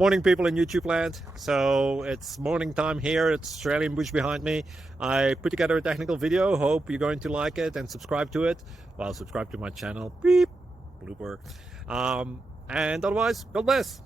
Morning, people in YouTube land. So it's morning time here. It's Australian bush behind me. I put together a technical video. Hope you're going to like it and subscribe to it. Well, subscribe to my channel. Beep. Blooper. And otherwise, God bless.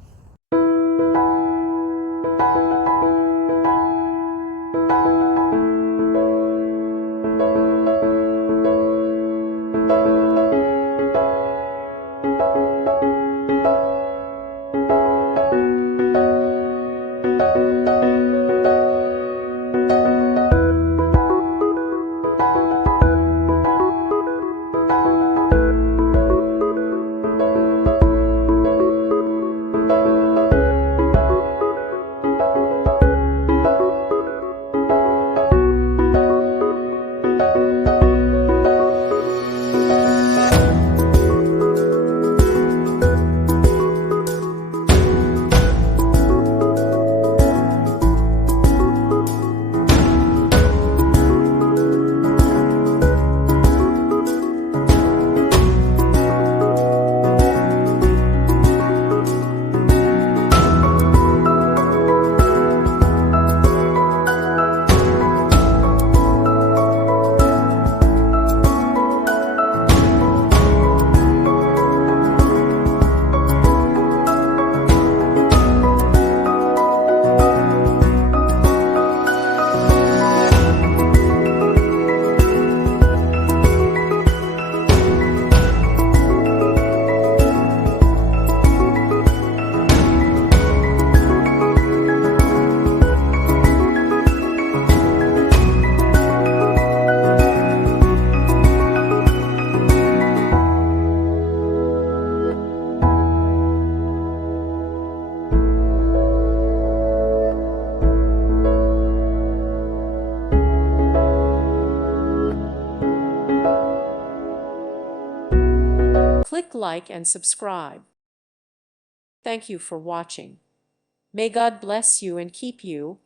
Click like and subscribe. Thank you for watching. May God bless you and keep you.